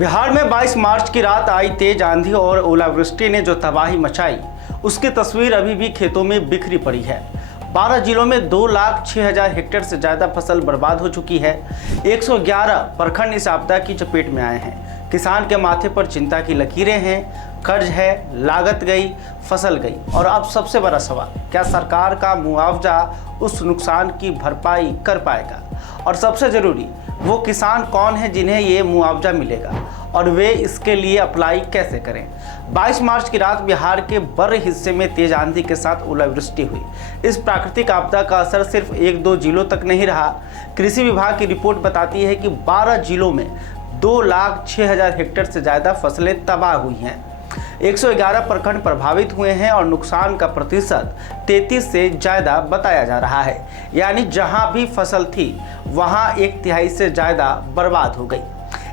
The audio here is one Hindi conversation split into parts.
बिहार में 22 मार्च की रात आई तेज आंधी और ओलावृष्टि ने जो तबाही मचाई, उसकी तस्वीर अभी भी खेतों में बिखरी पड़ी है। 12 जिलों में 2,06,000 हेक्टेयर से ज़्यादा फसल बर्बाद हो चुकी है। 111 प्रखंड इस आपदा की चपेट में आए हैं। किसान के माथे पर चिंता की लकीरें हैं, कर्ज है, लागत गई, फसल गई और अब सबसे बड़ा सवाल, क्या सरकार का मुआवजा उस नुकसान की भरपाई कर पाएगा? और सबसे ज़रूरी, वो किसान कौन है जिन्हें ये मुआवजा मिलेगा और वे इसके लिए अप्लाई कैसे करें? 22 मार्च की रात बिहार के बड़े हिस्से में तेज आंधी के साथ ओलावृष्टि हुई। इस प्राकृतिक आपदा का असर सिर्फ 1-2 जिलों तक नहीं रहा। कृषि विभाग की रिपोर्ट बताती है कि 12 जिलों में 2,06,000 हेक्टेयर से ज़्यादा फसलें तबाह हुई हैं। 111 प्रखंड प्रभावित हुए हैं और नुकसान का प्रतिशत 33 से ज़्यादा बताया जा रहा है। यानी जहां भी फसल थी वहां 1/3 से ज़्यादा बर्बाद हो गई।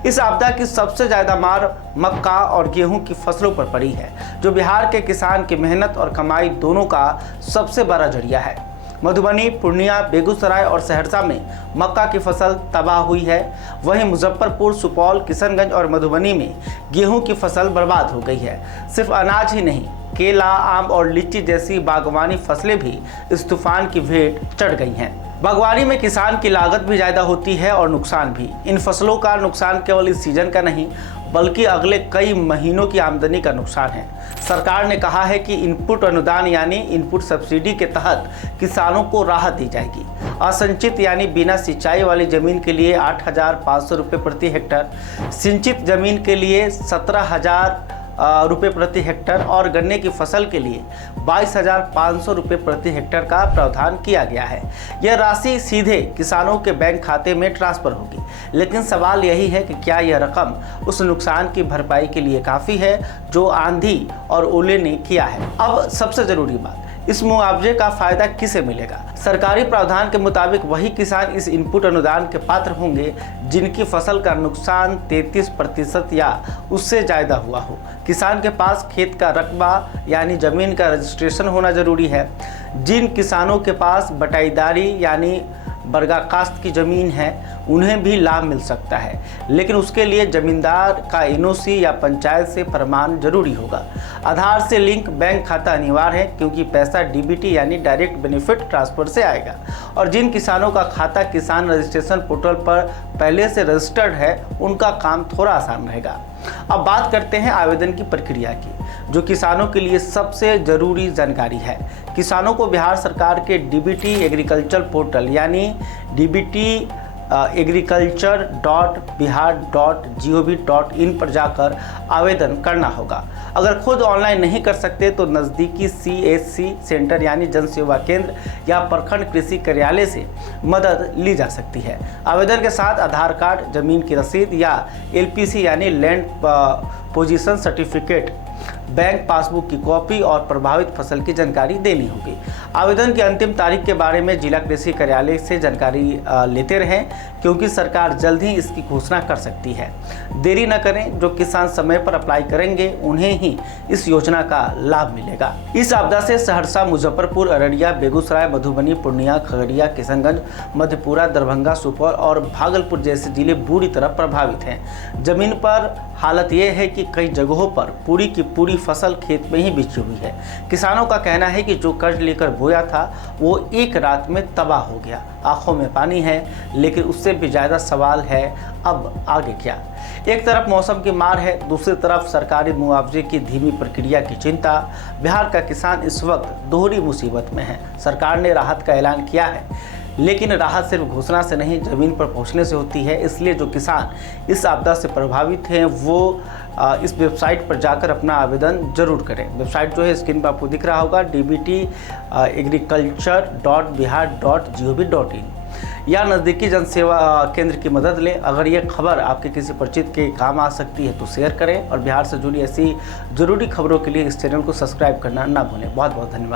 इस आपदा की सबसे ज़्यादा मार मक्का और गेहूं की फसलों पर पड़ी है, जो बिहार के किसान की मेहनत और कमाई दोनों का सबसे बड़ा जरिया है। मधुबनी, पूर्णिया, बेगूसराय और सहरसा में मक्का की फसल तबाह हुई है। वहीं मुजफ्फरपुर, सुपौल, किशनगंज और मधुबनी में गेहूं की फसल बर्बाद हो गई है। सिर्फ अनाज ही नहीं, केला, आम और लीची जैसी बागवानी फसलें भी इस तूफान की भेंट चढ़ गई हैं। बागवानी में किसान की लागत भी ज़्यादा होती है और नुकसान भी। इन फसलों का नुकसान केवल इस सीजन का नहीं, बल्कि अगले कई महीनों की आमदनी का नुकसान है। सरकार ने कहा है कि इनपुट अनुदान यानी इनपुट सब्सिडी के तहत किसानों को राहत दी जाएगी। असंचित यानी बिना सिंचाई वाली जमीन के लिए 8,500 रुपये प्रति हेक्टर, सिंचित जमीन के लिए 17,000 रुपये प्रति हेक्टर और गन्ने की फसल के लिए 22,500 रुपये प्रति हेक्टर का प्रावधान किया गया है। यह राशि सीधे किसानों के बैंक खाते में ट्रांसफर होगी। लेकिन सवाल यही है कि क्या यह रकम उस नुकसान की भरपाई के लिए काफ़ी है जो आंधी और ओले ने किया है? अब सबसे ज़रूरी बात, इस मुआवजे का फायदा किसे मिलेगा? सरकारी प्रावधान के मुताबिक वही किसान इस इनपुट अनुदान के पात्र होंगे जिनकी फसल का नुकसान 33% या उससे ज़्यादा हुआ हो। किसान के पास खेत का रकबा यानी ज़मीन का रजिस्ट्रेशन होना ज़रूरी है। जिन किसानों के पास बटाईदारी यानी बर्गाकास्त की ज़मीन है, उन्हें भी लाभ मिल सकता है, लेकिन उसके लिए ज़मींदार का एनओसी या पंचायत से प्रमाण जरूरी होगा। आधार से लिंक बैंक खाता अनिवार्य है, क्योंकि पैसा डीबीटी यानी डायरेक्ट बेनिफिट ट्रांसफ़र से आएगा। और जिन किसानों का खाता किसान रजिस्ट्रेशन पोर्टल पर पहले से रजिस्टर्ड है, उनका काम थोड़ा आसान रहेगा। अब बात करते हैं आवेदन की प्रक्रिया की, जो किसानों के लिए सबसे ज़रूरी जानकारी है। किसानों को बिहार सरकार के डीबीटी एग्रीकल्चर पोर्टल यानी dbt agriculture.bihar.gov.in पर जाकर आवेदन करना होगा। अगर खुद ऑनलाइन नहीं कर सकते तो नज़दीकी CSC सेंटर यानी जन सेवा केंद्र या प्रखंड कृषि कार्यालय से मदद ली जा सकती है। आवेदन के साथ आधार कार्ड, ज़मीन की रसीद या LPC यानी land position certificate, bank passbook की कॉपी और प्रभावित फसल की जानकारी देनी होगी। आवेदन की अंतिम तारीख के बारे में जिला कृषि कार्यालय से जानकारी लेते रहें, क्योंकि सरकार जल्द ही इसकी घोषणा कर सकती है। देरी न करें, जो किसान समय पर अप्लाई करेंगे उन्हें ही इस योजना का लाभ मिलेगा। इस आपदा से सहरसा, मुजफ्फरपुर, अररिया, बेगूसराय, मधुबनी, पूर्णिया, खगड़िया, किशनगंज, मधेपुरा, दरभंगा, सुपौल और भागलपुर जैसे जिले बुरी तरह प्रभावित हैं। जमीन पर हालत यह है कि कई जगहों पर पूरी की पूरी फसल खेत में ही बिछी हुई है। किसानों का कहना है कि जो कर्ज लेकर बोया था वो एक रात में तबाह हो गया। आंखों में पानी है, लेकिन उससे भी ज़्यादा सवाल है, अब आगे क्या? एक तरफ मौसम की मार है, दूसरी तरफ सरकारी मुआवजे की धीमी प्रक्रिया की चिंता। बिहार का किसान इस वक्त दोहरी मुसीबत में है। सरकार ने राहत का ऐलान किया है, लेकिन राहत सिर्फ घोषणा से नहीं, ज़मीन पर पहुंचने से होती है। इसलिए जो किसान इस आपदा से प्रभावित हैं वो इस वेबसाइट पर जाकर अपना आवेदन जरूर करें। वेबसाइट जो है स्क्रीन पर आपको दिख रहा होगा, dbt agriculture.bihar.gov.in, या नज़दीकी जन सेवा केंद्र की मदद लें। अगर ये खबर आपके किसी परिचित के काम आ सकती है तो शेयर करें, और बिहार से जुड़ी ऐसी ज़रूरी खबरों के लिए इस चैनल को सब्सक्राइब करना ना भूलें। बहुत बहुत धन्यवाद।